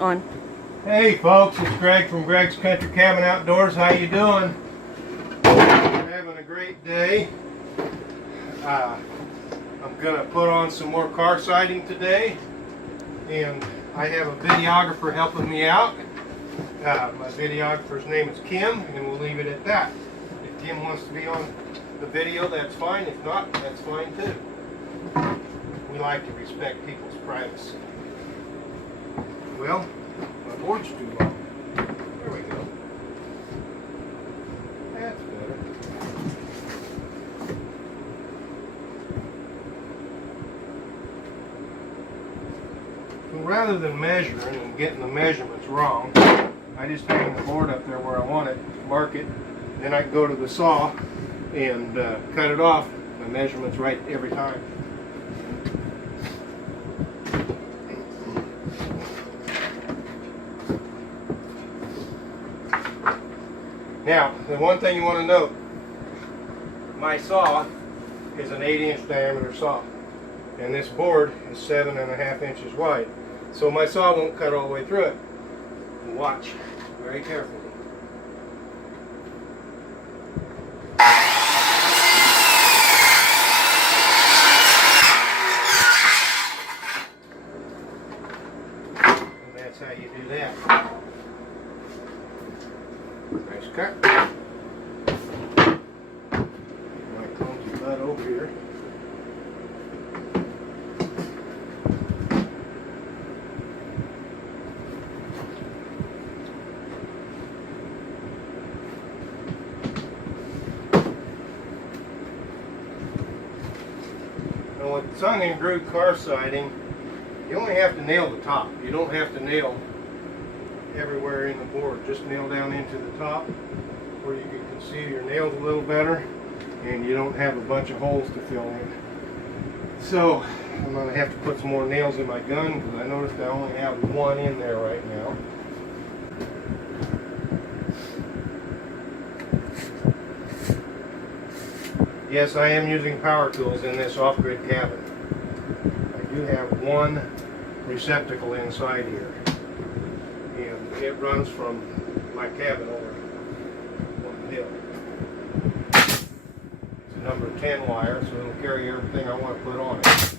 On. Hey folks, it's Greg from Greg's Country Cabin Outdoors. How you doing? Having a great day. I'm gonna put on some more car siding today, and I have a videographer helping me out. My videographer's name is Kim, and we'll leave it at that. If Kim wants to be on the video, that's fine. If not, that's fine too. We like to respect people's privacy. Well, my board's too long. There we go. That's better. So rather than measuring and getting the measurements wrong, I just hang the board up there where I want it, mark it, then I can go to the saw and cut it off. My measurement's right every time. Now, the one thing you want to note, my saw is an 8-inch diameter saw, and this board is 7.5 inches wide. So my saw won't cut all the way through it. Watch very carefully. And that's how you do that. Nice cut. My clumsy butt over here. Now with sung and grooved car siding, you only have to nail the top. You don't have to nail everywhere in the board. Just nail down into the top where you can conceal your nails a little better and you don't have a bunch of holes to fill in. So I'm going to have to put some more nails in my gun because I noticed I only have one in there right now. Yes, I am using power tools in this off-grid cabin. I do have one receptacle inside here. And it runs from my cabin over one hill. It's a number 10 wire, so it'll carry everything I want to put on it.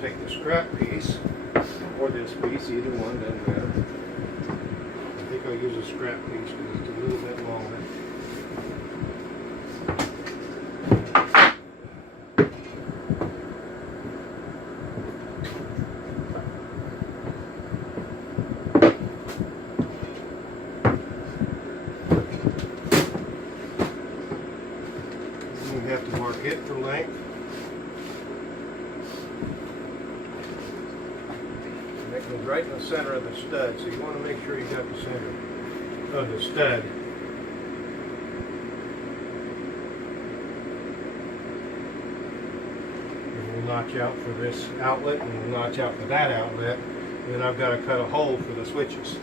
Take the scrap piece or this piece, either one, doesn't matter. I think I'll use a scrap piece because it's a little bit longer. You have to mark it for length. It goes right in the center of the stud, so you want to make sure you got the center of the stud. And we'll notch out for this outlet, and we'll notch out for that outlet. And then I've got to cut a hole for the switches.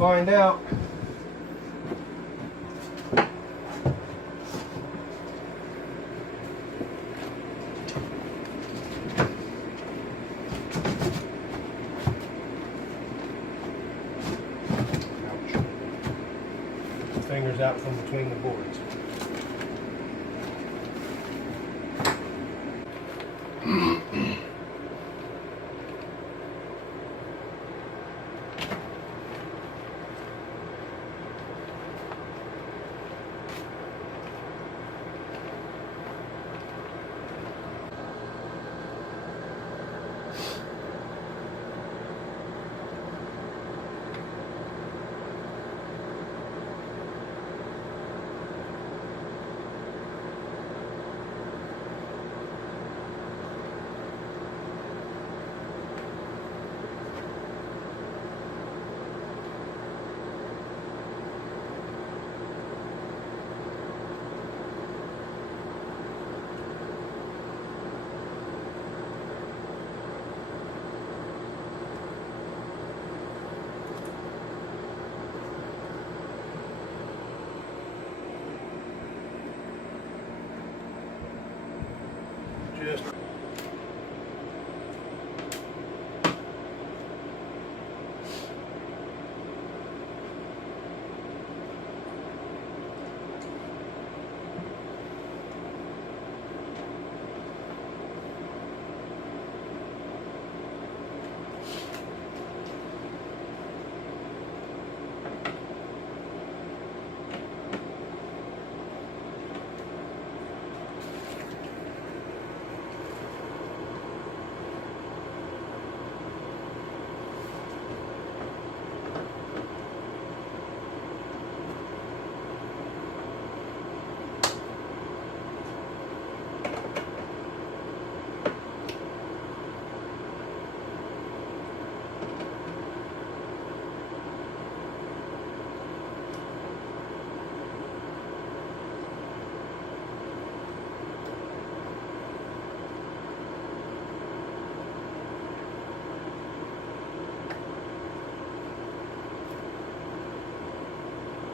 find out. Ouch. Fingers out from between the boards. Just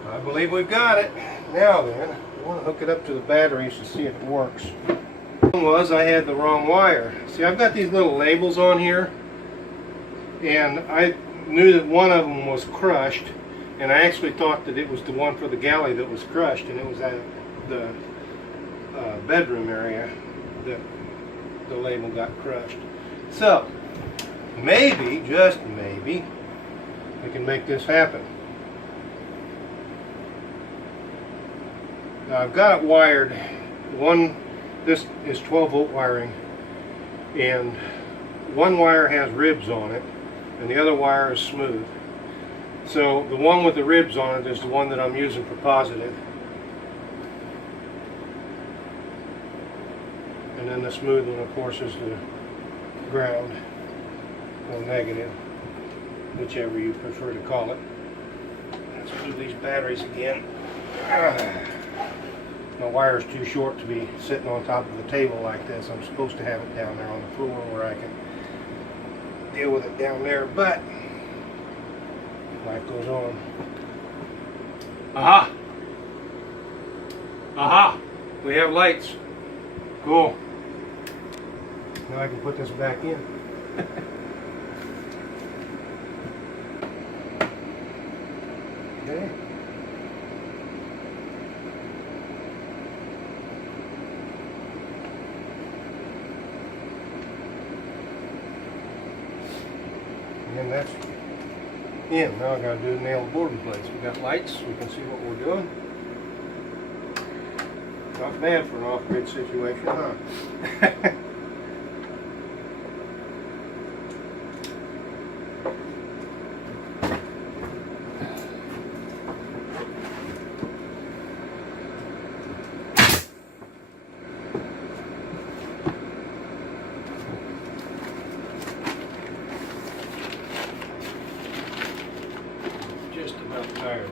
I believe we've got it. Now then, I want to hook it up to the batteries to see if it works. The problem was I had the wrong wire. See, I've got these little labels on here, and I knew that one of them was crushed, and I actually thought that it was the one for the galley that was crushed, and it was at the bedroom area that the label got crushed. So, maybe, just maybe, we can make this happen. Now I've got it wired. This is 12 volt wiring, and one wire has ribs on it and the other wire is smooth. So the one with the ribs on it is the one that I'm using for positive, and then the smooth one of course is the ground or negative, whichever you prefer to call it. Let's move these batteries again. My wire's too short to be sitting on top of the table like this. I'm supposed to have it down there on the floor where I can deal with it down there, but life goes on. Aha! Aha! We have lights. Cool. Now I can put this back in. Okay. And that's in. Now I gotta do nail the board in place. We got lights, we can see what we're doing. Not bad for an off-grid situation, huh? Just about tired.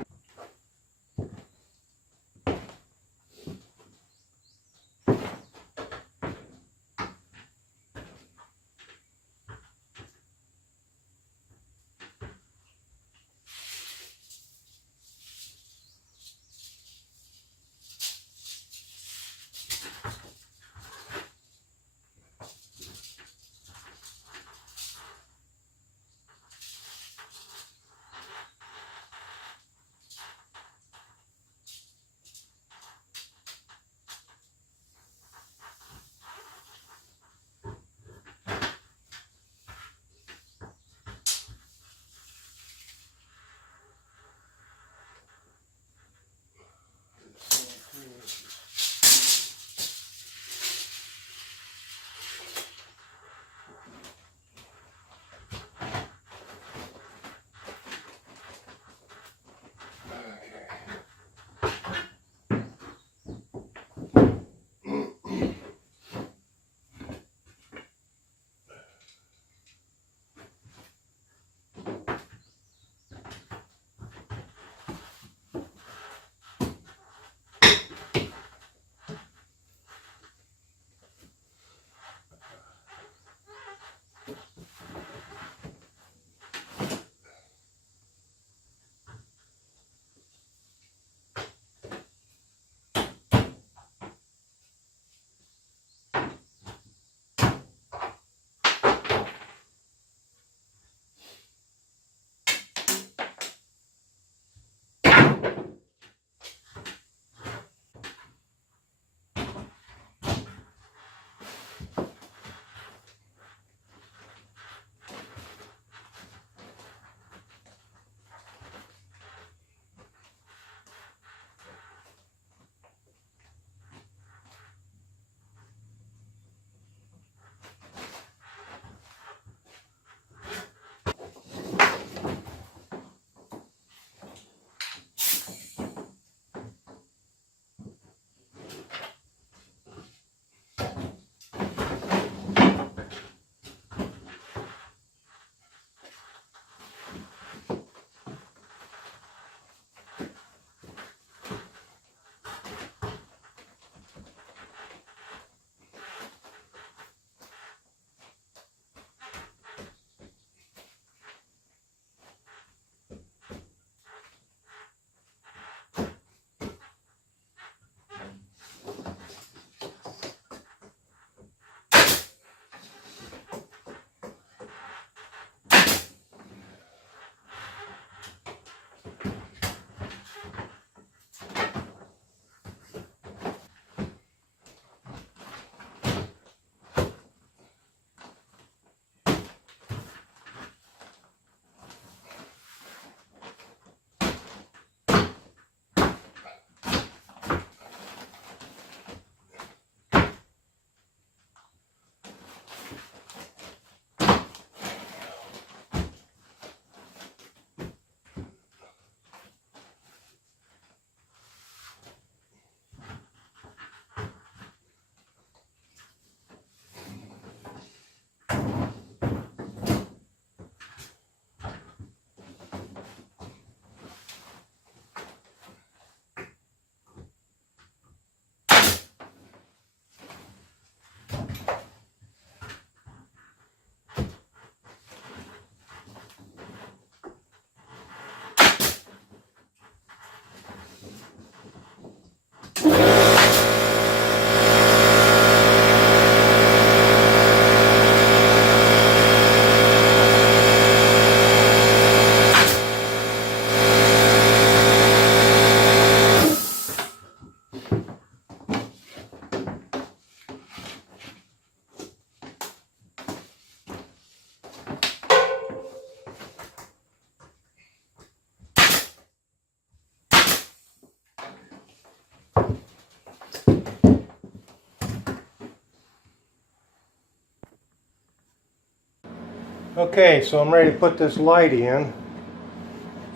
Okay, so I'm ready to put this light in.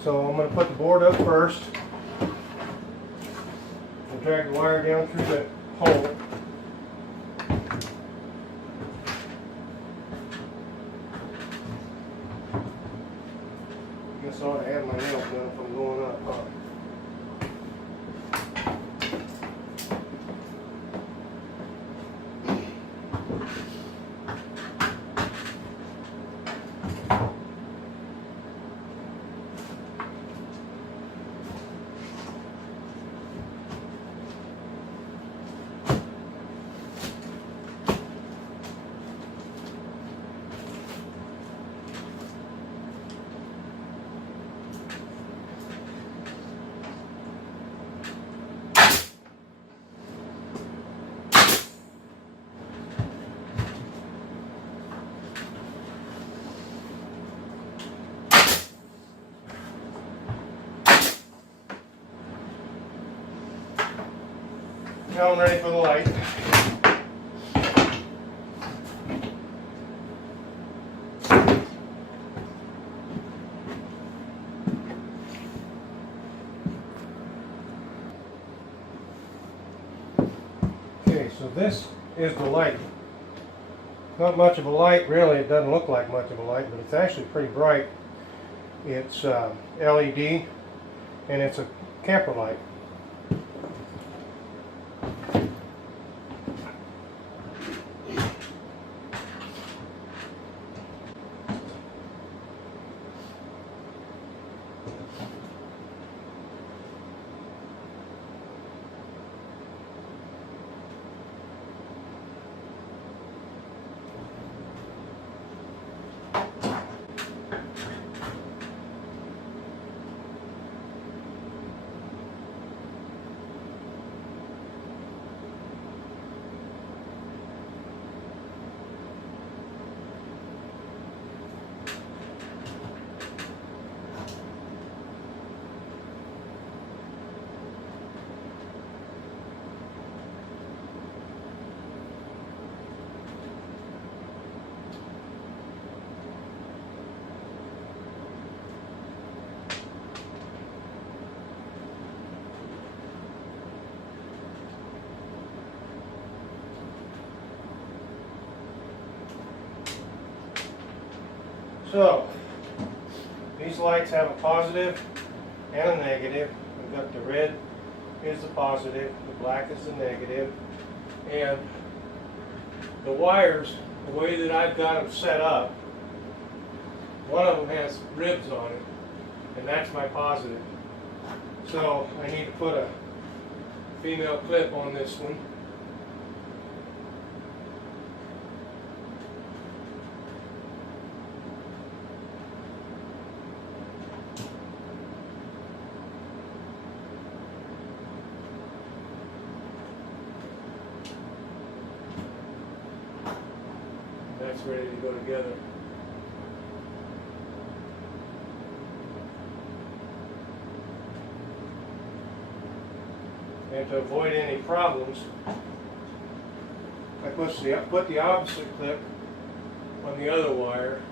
So I'm going to put the board up first. And drag the wire down through the hole. Guess I ought to have my nails done if I'm going up, huh? Now I'm ready for the light. Okay, so this is the light. Not much of a light, really. It doesn't look like much of a light, but it's actually pretty bright. It's LED, and it's a camper light. So, these lights have a positive and a negative. We've got the red is the positive, the black is the negative, and the wires, the way that I've got them set up, one of them has ribs on it, and that's my positive. So I need to put a female clip on this one. That's ready to go together. And to avoid any problems, I put the opposite clip on the other wire.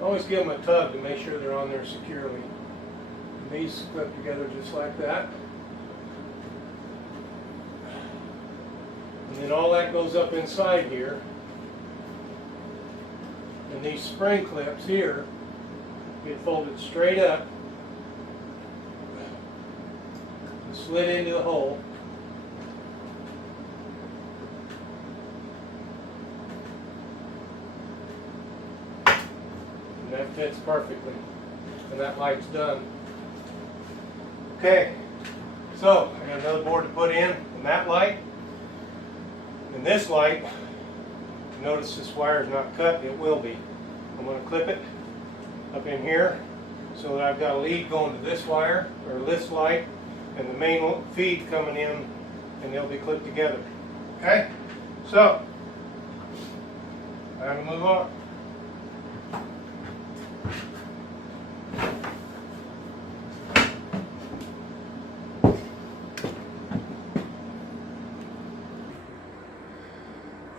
Always give them a tug to make sure they're on there securely. And these clip together just like that. And then all that goes up inside here. And these spring clips here get folded straight up and slid into the hole. And that fits perfectly. and that light's done. Okay, so I got another board to put in, and that light, and this light, notice this wire is not cut, it will be. I'm going to clip it up in here so that I've got a lead going to this wire, or this light, and the main feed coming in, and they'll be clipped together. Okay, so time to move on.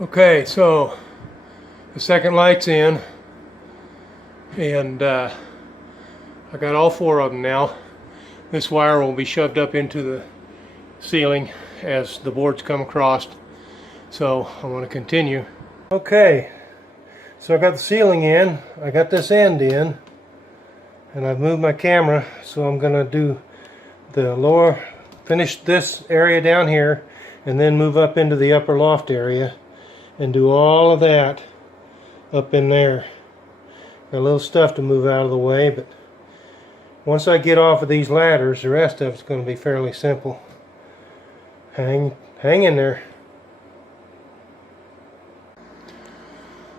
Okay, so the second light's in, and I got all 4 of them now. This wire will be shoved up into the ceiling as the boards come across. So I'm going to continue. Okay, so I got the ceiling in, I got this end in, and I've moved my camera, so I'm going to do the lower, finish this area down here, and then move up into the upper loft area and do all of that up in there. Got a little stuff to move out of the way, but once I get off of these ladders, the rest of it's going to be fairly simple. Hang in there.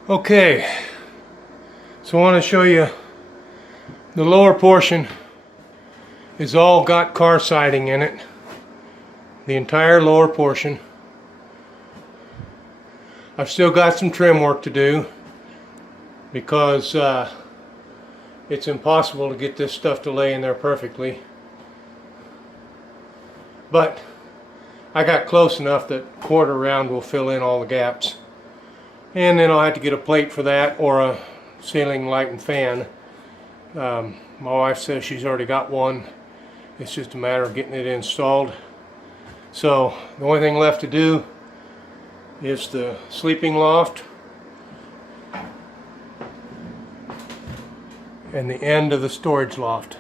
Okay, so I want to show you the lower portion is all got car siding in it. The entire lower portion. I've still got some trim work to do because it's impossible to get this stuff to lay in there perfectly. But I got close enough that quarter round will fill in all the gaps. And then I'll have to get a plate for that, or a ceiling light and fan. My wife says she's already got one. It's just a matter of getting it installed. So the only thing left to do is the sleeping loft and the end of the storage loft.